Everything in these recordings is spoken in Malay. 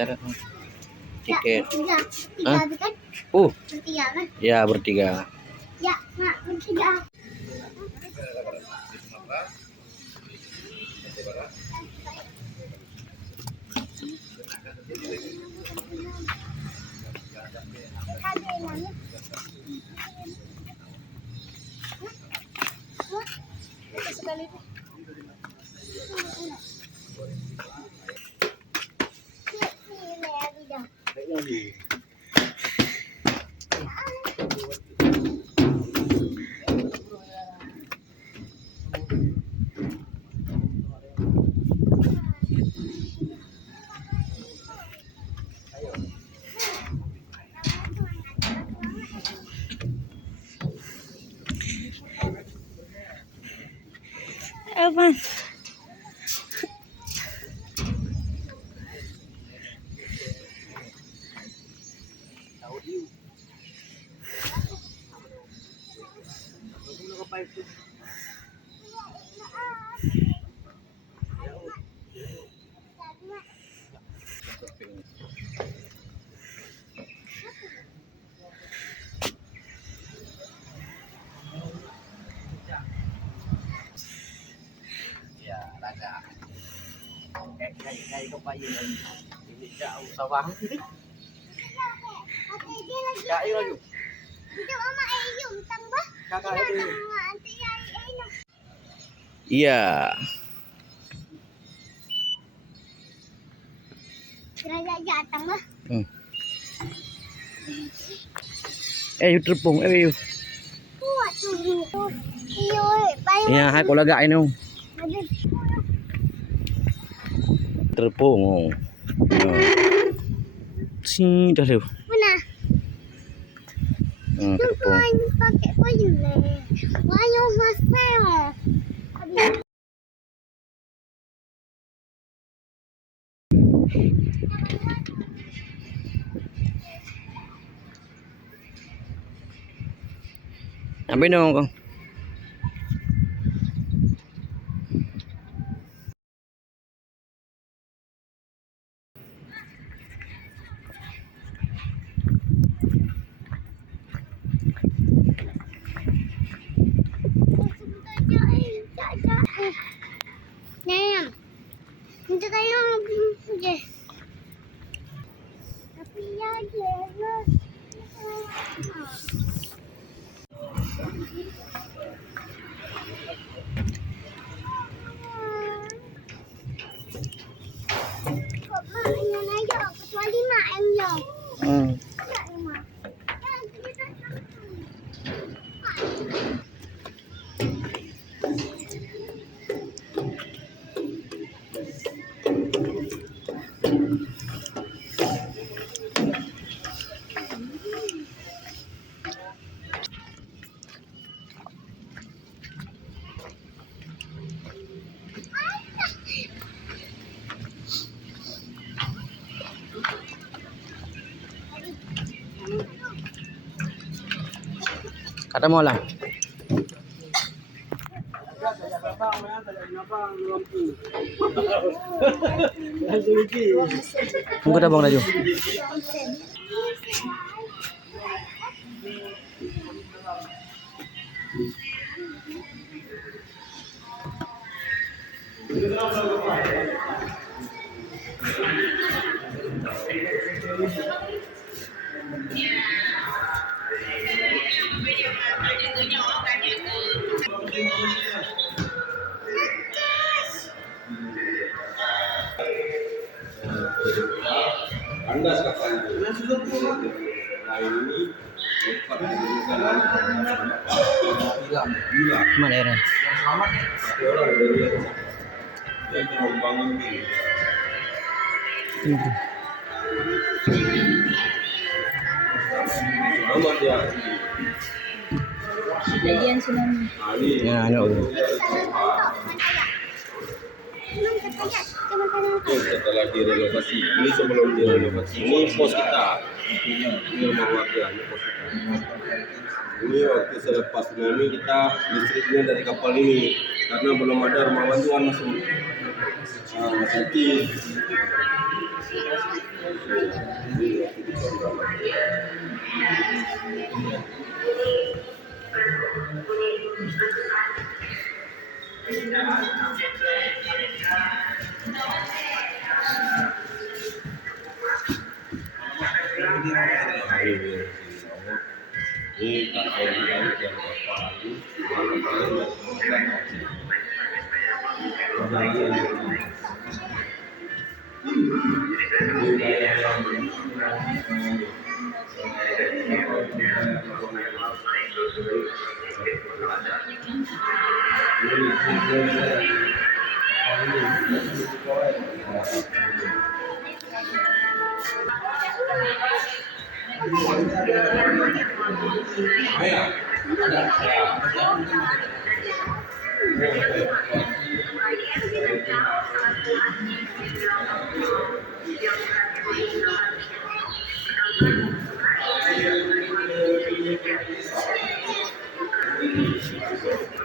Catat tiket. Tiga Hah? kan? Bertiga kan? Ya bertiga. Ya, nak bertiga. Sekali deh. Apa? Ya, raga. Kayak kepayin ini jauh sawang. Ya, ayo lagi. Itu Mama Ayum tambah. Kakak itu. Nanti Ayum. Iya. Raja tambah. Yuk terpung, yuk. Kuat tuh. Iyo, payung. Iya, hai ko lagay no. Terpung. Sini dah lu. Mana? Terpung. Pakai payung le. Payung mas payung. Ambil dong, Kang. Nyam. Minta tayo. Yes. Tapi ya jelas. Kok mak yang aja kecuali mak yang yo. Tak mak. Kata mau lah. Tunggu dah bang laju. Anda sekarang ini Mana ya? Kejadian tsunami. Ya, ano. Setelah direnovasi, ini sebelum direnovasi, ini pos kita, ini rumah warga, ini pos kita. Ini waktu selepas tsunami kita listriknya dari kapal ini. karena belum ada rumah bantuan masuk. Sakit.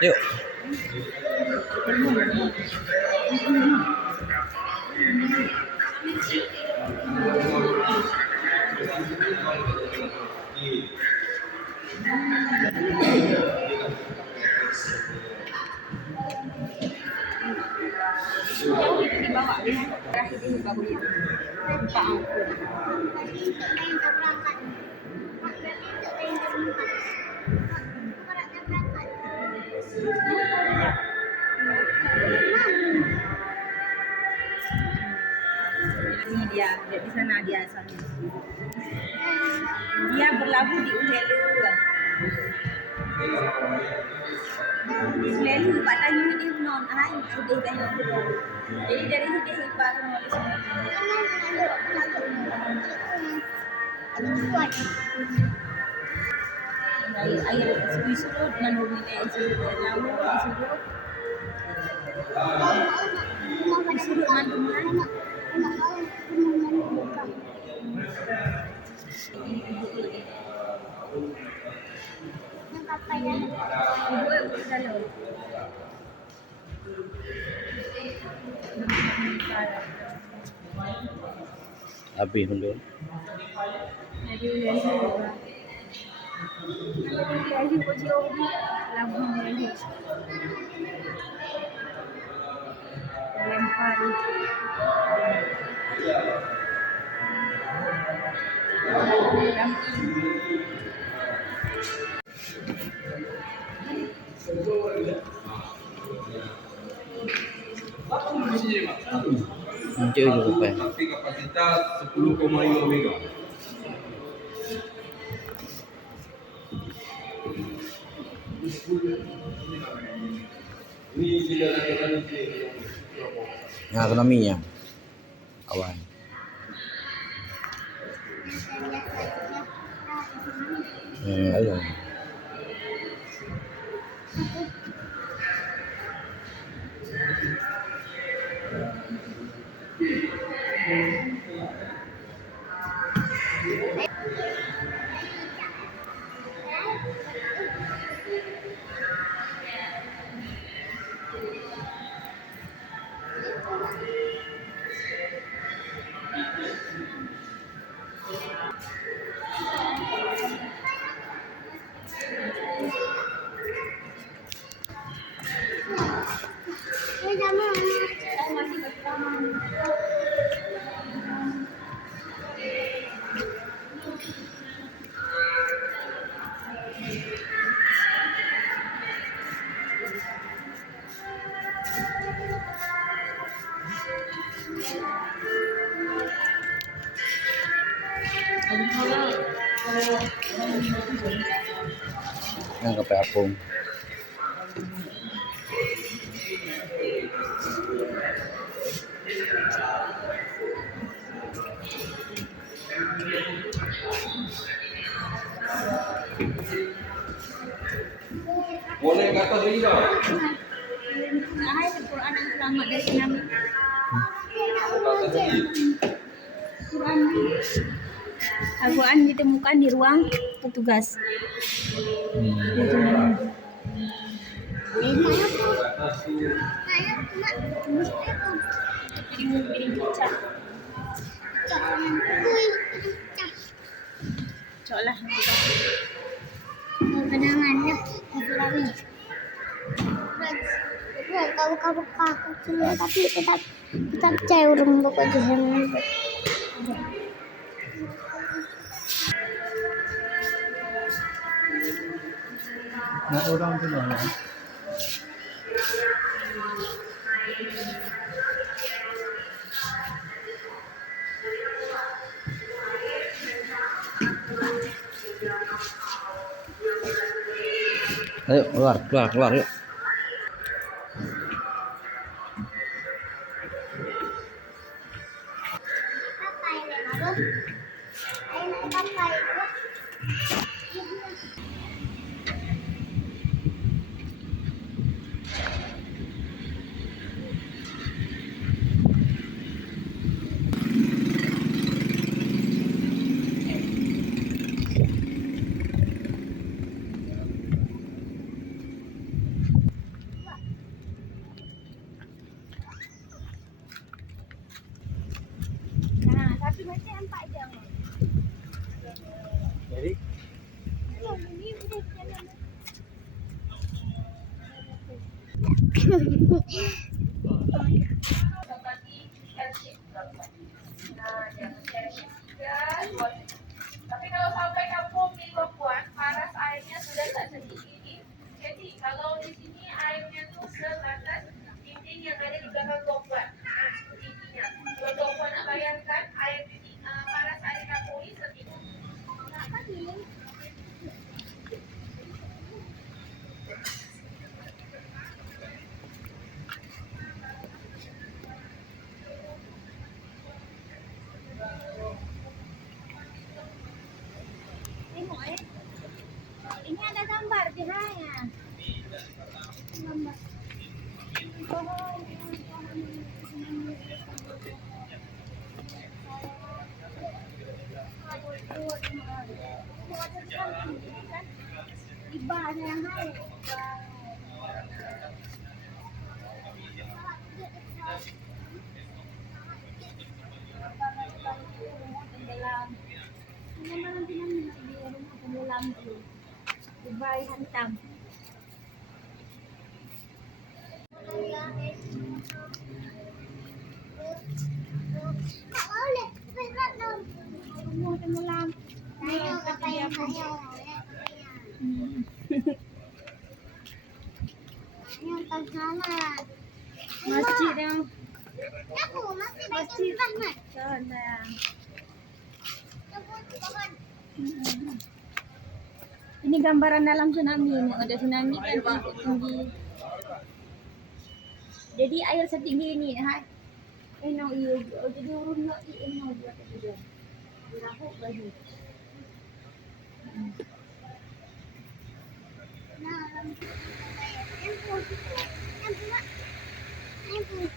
Yuk. Dibawa terakhir ini bagus Pak Angkut. Tadi untuk yang berangkat. Tadi untuk yang berangkat. Beratnya berangkat. Ini dia di sana dia asalnya. Dia berlabuh di Ulelu. Ulelu Pak tanya dia non ai udah dah. Jadi dari sini dia Pak nulis. Air surut manumile surut lalu surut manduman. Api dulu. Lagi kecil lagu lagi. Lempar. Nanti juga apa? Tapi kapasitas 10,5 mega. Ini tidak ada Yang ekonominya. Awan. Ayo. Yang kape apung. boleh ke atas lagi tak? Hai Al-Quran yang selamat dari tsunami. Al-Quran ditemukan di ruang petugas. Mana po? Mana po? Gusto ko. Piring pizza. Uy, Cok lah. kenangan ya. Lagi. Kau semua tapi tetap cewek urung buka jalan. Na orang tu lah. Ayo keluar yuk. Apa ini baru? Ayo apa itu? Nah, tapi macam empat jam. Jadi Ini udah jalan. Tapi kalau sampai kampung di Papua, paras airnya sudah tak setinggi. Jadi kalau di sini airnya tuh sebatas dinding yang ada di belakang komplek. Nah, tingginya. Kalau komplek nak bayangkan air paras air kampung ini setinggi. Apa nih? Tengok ini ada gambar di hanya. Ibahnya yang hai. Tenggelam. Ini malam pinang di rumah tenggelam tu. Dubai hantam. Tak boleh. Berat dong. Rumah tenggelam. Saya apa yang saya? Yang tak salah. Masjid yang Aku masih baca Rahmat. sana. Ini gambaran dalam tsunami. Ada tsunami kan tinggi. Jadi air setinggi ini, hai. No iyo. Jadi urun no no buat itu. Berapa baju? Nah, yang pun, yang pun,